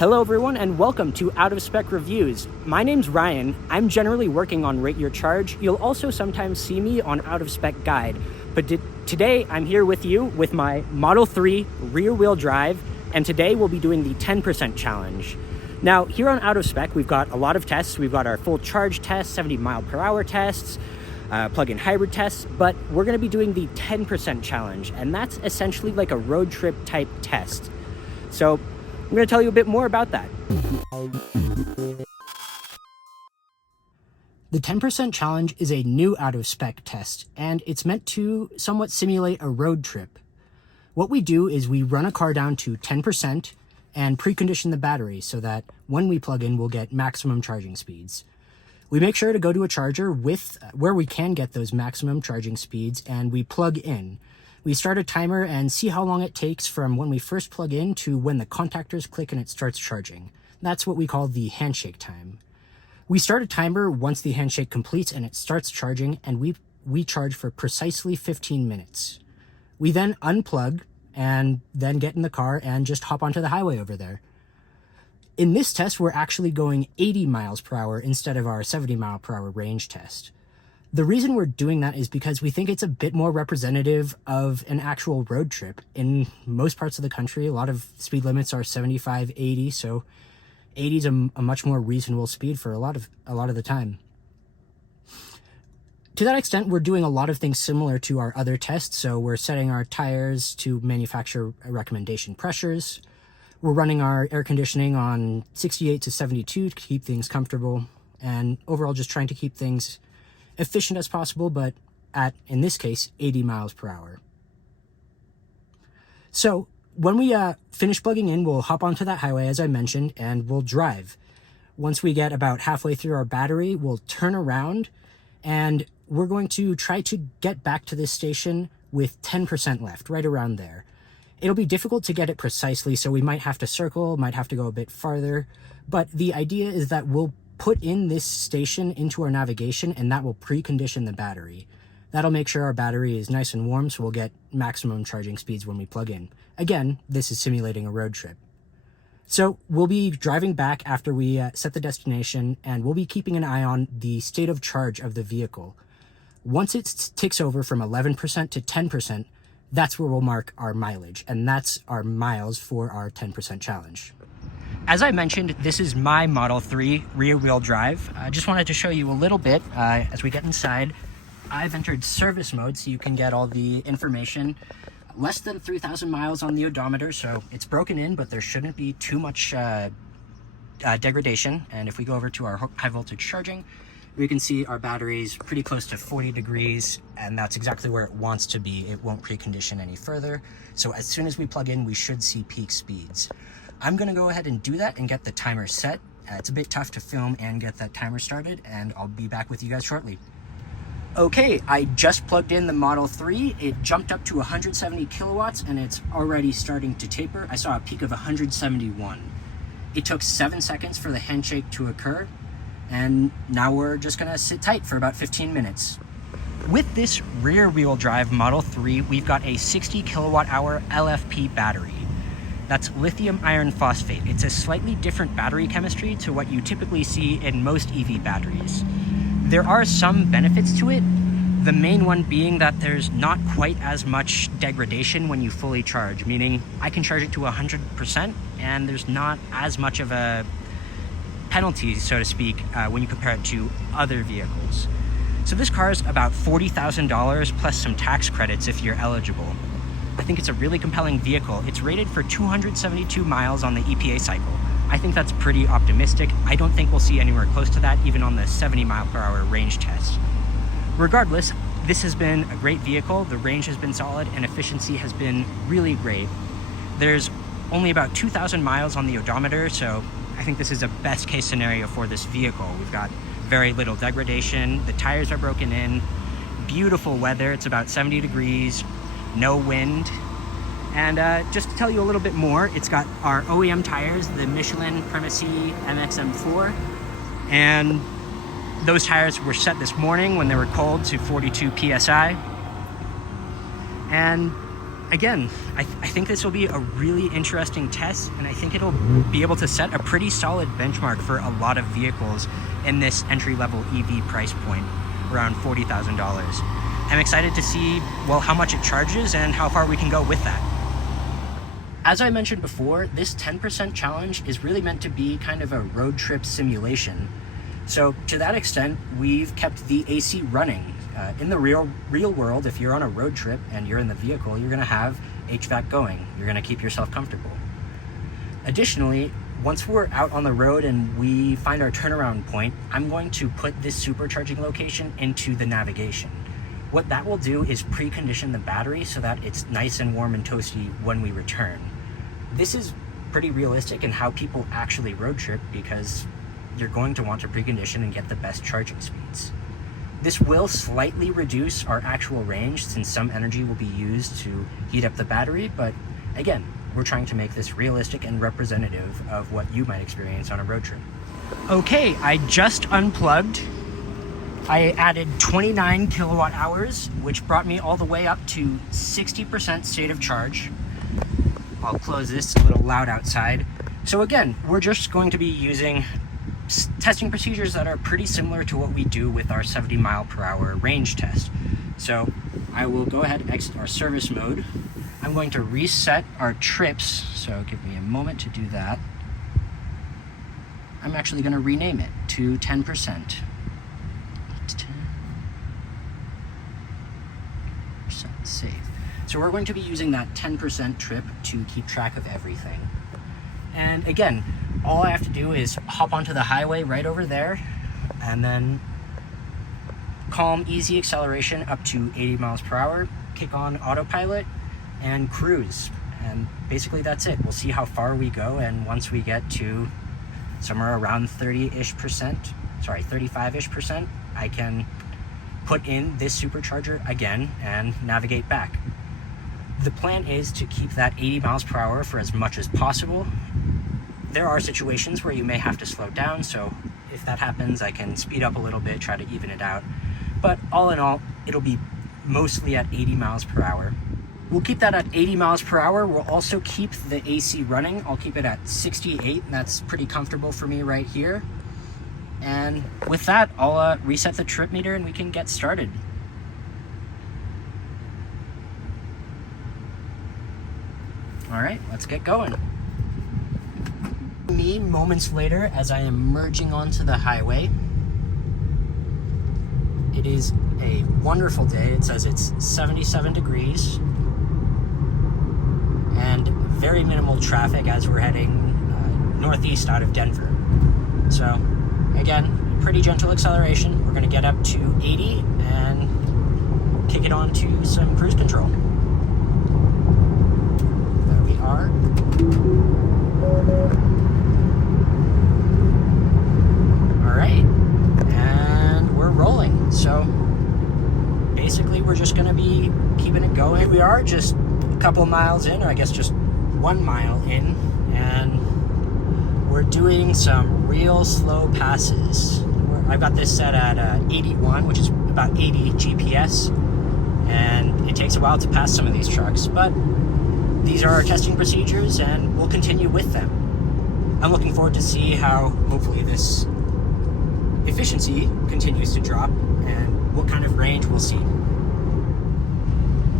Hello everyone and welcome to Out of Spec Reviews. My name's Ryan. I'm generally working on Rate Your Charge. You'll also sometimes see me on Out of Spec Guide. But today I'm here with you with my Model 3 rear wheel drive, and today we'll be doing the 10% challenge. Now here on Out of Spec we've got a lot of tests. We've got our full charge test, 70 mile per hour tests, plug-in hybrid tests, but we're going to be doing the 10% challenge, and that's essentially like a road trip type test. So I'm going to tell you a bit more about that. The 10% challenge is a new out-of-spec test, and it's meant to somewhat simulate a road trip. What we do is we run a car down to 10% and precondition the battery so that when we plug in, we'll get maximum charging speeds. We make sure to go to a charger with where we can get those maximum charging speeds, and we plug in. We start a timer and see how long it takes from when we first plug in to when the contactors click and it starts charging. That's what we call the handshake time. We start a timer once the handshake completes and it starts charging, and we charge for precisely 15 minutes. We then unplug and then get in the car and just hop onto the highway over there. In this test, we're actually going 80 miles per hour instead of our 70 mile per hour range test. The reason we're doing that is because we think it's a bit more representative of an actual road trip. In most parts of the country, a lot of speed limits are 75, 80, so 80 is a much more reasonable speed for a lot of the time. To that extent, we're doing a lot of things similar to our other tests. So we're setting our tires to manufacturer recommendation pressures. We're running our air conditioning on 68 to 72 to keep things comfortable, and overall just trying to keep things efficient as possible, but at, in this case, 80 miles per hour. So when we finish plugging in, we'll hop onto that highway, as I mentioned, and we'll drive. Once we get about halfway through our battery, we'll turn around, and we're going to try to get back to this station with 10% left, right around there. It'll be difficult to get it precisely, so we might have to circle, might have to go a bit farther, but the idea is that we'll put in this station into our navigation, and that will precondition the battery. That'll make sure our battery is nice and warm, so we'll get maximum charging speeds when we plug in. Again, this is simulating a road trip. So we'll be driving back after we set the destination, and we'll be keeping an eye on the state of charge of the vehicle. Once it ticks over from 11% to 10%, that's where we'll mark our mileage, and that's our miles for our 10% challenge. As I mentioned, this is my Model 3 rear-wheel drive. I just wanted to show you a little bit as we get inside. I've entered service mode so you can get all the information. Less than 3,000 miles on the odometer, so it's broken in, but there shouldn't be too much degradation. And if we go over to our high voltage charging, we can see our battery's pretty close to 40 degrees, and that's exactly where it wants to be. It won't precondition any further. So as soon as we plug in, we should see peak speeds. I'm gonna go ahead and do that and get the timer set. It's a bit tough to film and get that timer started, and I'll be back with you guys shortly. Okay, I just plugged in the Model 3. It jumped up to 170 kilowatts, and it's already starting to taper. I saw a peak of 171. It took 7 seconds for the handshake to occur, and now we're just gonna sit tight for about 15 minutes. With this rear-wheel drive Model 3, we've got a 60 kilowatt hour LFP battery. That's lithium iron phosphate. It's a slightly different battery chemistry to what you typically see in most EV batteries. There are some benefits to it, the main one being that there's not quite as much degradation when you fully charge, meaning I can charge it to 100% and there's not as much of a penalty, so to speak, when you compare it to other vehicles. So this car is about $40,000 plus some tax credits if you're eligible. I think it's a really compelling vehicle. It's rated for 272 miles on the EPA cycle. I think that's pretty optimistic. I don't think we'll see anywhere close to that, even on the 70 mile per hour range test. Regardless, this has been a great vehicle. The range has been solid and efficiency has been really great. There's only about 2,000 miles on the odometer, so I think this is a best case scenario for this vehicle. We've got very little degradation. The tires are broken in. Beautiful weather. It's about 70 degrees. No wind. And just to tell you a little bit more, it's got our OEM tires, the Michelin Primacy MXM4, and those tires were set this morning when they were cold to 42 PSI. And again, I think this will be a really interesting test, and I think it'll be able to set a pretty solid benchmark for a lot of vehicles in this entry-level EV price point, around $40,000. I'm excited to see, well, how much it charges and how far we can go with that. As I mentioned before, this 10% challenge is really meant to be kind of a road trip simulation. So to that extent, we've kept the AC running. In the real world, if you're on a road trip and you're in the vehicle, you're gonna have HVAC going. You're gonna keep yourself comfortable. Additionally, once we're out on the road and we find our turnaround point, I'm going to put this supercharging location into the navigation. What that will do is precondition the battery so that it's nice and warm and toasty when we return. This is pretty realistic in how people actually road trip, because you're going to want to precondition and get the best charging speeds. This will slightly reduce our actual range since some energy will be used to heat up the battery, but again, we're trying to make this realistic and representative of what you might experience on a road trip. Okay, I just unplugged. I added 29 kilowatt hours, which brought me all the way up to 60% state of charge. I'll close this, it's a little loud outside. So again, we're just going to be using testing procedures that are pretty similar to what we do with our 70 mile per hour range test. So I will go ahead and exit our service mode. I'm going to reset our trips, so give me a moment to do that. I'm actually going to rename it to 10%. Save. So we're going to be using that 10% trip to keep track of everything. And again, all I have to do is hop onto the highway right over there, and then calm, easy acceleration up to 80 miles per hour, kick on autopilot, and cruise. And basically that's it. We'll see how far we go, and once we get to somewhere around 35-ish%, I can put in this supercharger again and navigate back. The plan is to keep that 80 miles per hour for as much as possible. There are situations where you may have to slow down, so if that happens, I can speed up a little bit, try to even it out. But all in all, it'll be mostly at 80 miles per hour. We'll keep that at 80 miles per hour. We'll also keep the AC running. I'll keep it at 68, and that's pretty comfortable for me right here. And with that, I'll reset the trip meter and we can get started. All right, let's get going. Me moments later as I am merging onto the highway. It is a wonderful day. It says it's 77 degrees and very minimal traffic as we're heading northeast out of Denver. So again, pretty gentle acceleration. We're gonna get up to 80 and kick it on to some cruise control. There we are. All right, and we're rolling. So basically we're just gonna be keeping it going. We are just a couple miles in, or I guess just 1 mile in, and we're doing some real slow passes. I've got this set at 81, which is about 80 GPS, and it takes a while to pass some of these trucks, but these are our testing procedures and we'll continue with them. I'm looking forward to see how hopefully this efficiency continues to drop and what kind of range we'll see.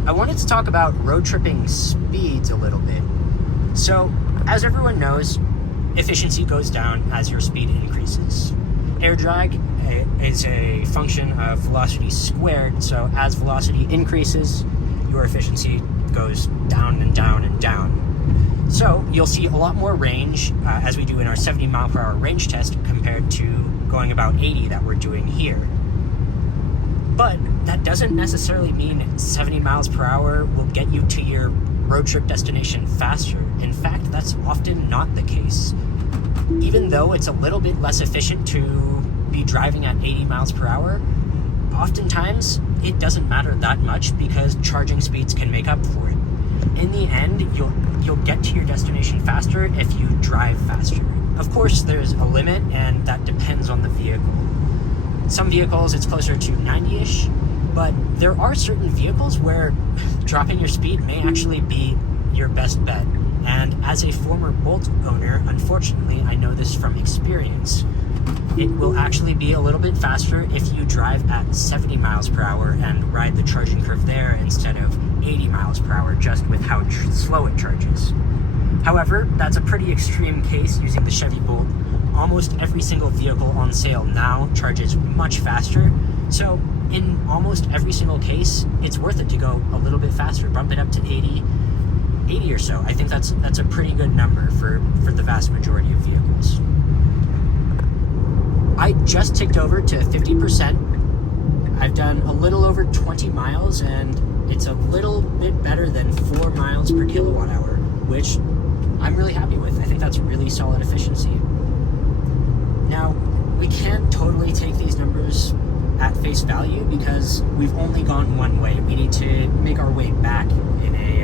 I wanted to talk about road tripping speeds a little bit. So, as everyone knows, efficiency goes down as your speed increases. Air drag is a function of velocity squared, so as velocity increases, your efficiency goes down and down and down. So you'll see a lot more range as we do in our 70 mile per hour range test compared to going about 80 that we're doing here. But that doesn't necessarily mean 70 miles per hour will get you to your road trip destination faster. In fact, that's often not the case. Even though it's a little bit less efficient to be driving at 80 miles per hour, oftentimes it doesn't matter that much because charging speeds can make up for it. In the end, you'll get to your destination faster if you drive faster. Of course, there's a limit, and that depends on the vehicle. Some vehicles, it's closer to 90-ish. but there are certain vehicles where dropping your speed may actually be your best bet. And as a former Bolt owner, unfortunately, I know this from experience. It will actually be a little bit faster if you drive at 70 miles per hour and ride the charging curve there instead of 80 miles per hour, just with how slow it charges. However, that's a pretty extreme case using the Chevy Bolt. Almost every single vehicle on sale now charges much faster. So in almost every single case, it's worth it to go a little bit faster, bump it up to 80 or so. I think that's a pretty good number for the vast majority of vehicles. I just ticked over to 50%. I've done a little over 20 miles, and it's a little bit better than 4 miles per kilowatt hour, which I'm really happy with. I think that's really solid efficiency. Now, we can't totally take these numbers at face value because we've only gone one way. We need to make our way back in a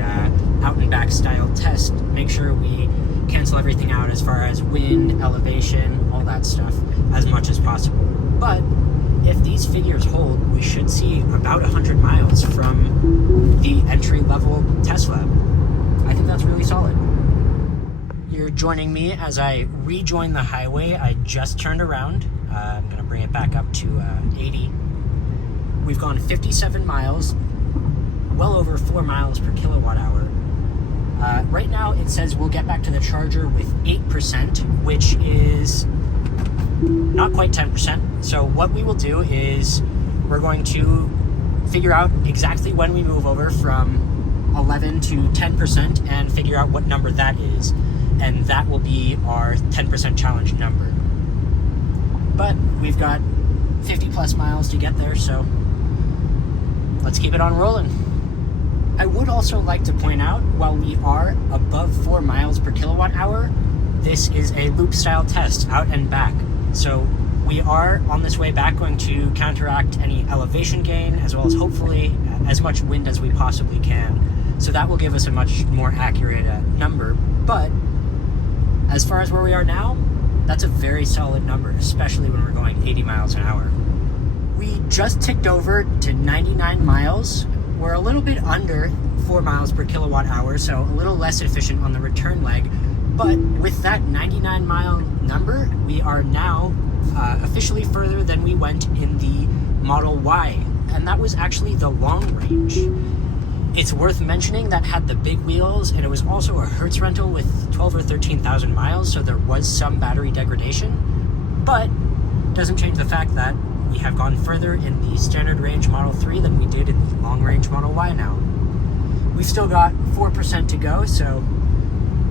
out and back style test, make sure we cancel everything out as far as wind, elevation, all that stuff as much as possible. But if these figures hold, we should see about 100 miles from the entry-level Tesla. I think that's really solid. You're joining me as I rejoin the highway. I just turned around. I'm going to bring it back up to 80. We've gone 57 miles, well over 4 miles per kilowatt hour. Right now it says we'll get back to the charger with 8%, which is not quite 10%. So what we will do is we're going to figure out exactly when we move over from 11 to 10% and figure out what number that is. And that will be our 10% challenge number. But we've got 50 plus miles to get there, so let's keep it on rolling. I would also like to point out, while we are above 4 miles per kilowatt hour, this is a loop style test, out and back. So we are on this way back going to counteract any elevation gain, as well as hopefully as much wind as we possibly can. So that will give us a much more accurate number. But as far as where we are now, that's a very solid number, especially when we're going 80 miles an hour. We just ticked over to 99 miles. We're a little bit under 4 miles per kilowatt hour, so a little less efficient on the return leg. But with that 99 mile number, we are now officially further than we went in the Model Y. And that was actually the long range. It's worth mentioning that had the big wheels, and it was also a Hertz rental with 12 or 13,000 miles, so there was some battery degradation, but doesn't change the fact that we have gone further in the standard range Model 3 than we did in the long range Model Y now. We've still got 4% to go, so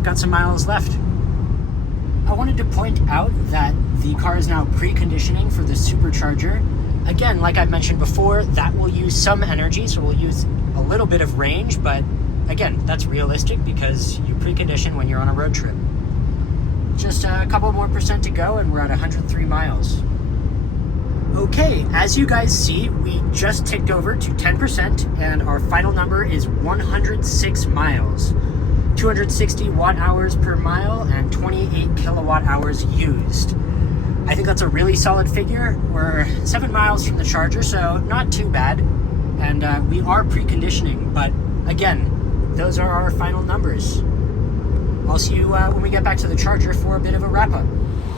got some miles left. I wanted to point out that the car is now preconditioning for the supercharger. Again, like I mentioned before, that will use some energy, so we'll use a little bit of range, but again, that's realistic because you precondition when you're on a road trip. Just a couple more percent to go and we're at 103 miles. Okay, as you guys see, we just ticked over to 10% and our final number is 106 miles. 260 watt hours per mile and 28 kilowatt hours used. I think that's a really solid figure. We're 7 miles from the charger, so not too bad. And we are preconditioning, but again, those are our final numbers. I'll see you when we get back to the charger for a bit of a wrap-up.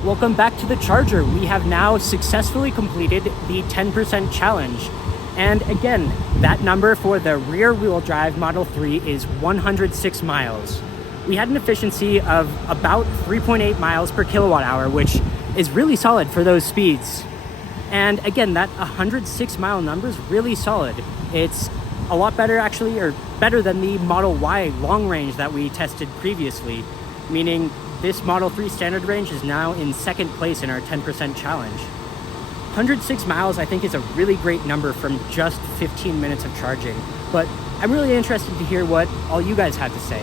Welcome back to the charger. We have now successfully completed the 10% challenge. And again, that number for the rear-wheel drive Model 3 is 106 miles. We had an efficiency of about 3.8 miles per kilowatt hour, which is really solid for those speeds. And again, that 106 mile number is really solid. It's a lot better actually, or better than the Model Y long range that we tested previously, meaning this Model 3 standard range is now in second place in our 10% challenge. 106 miles I think is a really great number from just 15 minutes of charging, but I'm really interested to hear what all you guys have to say.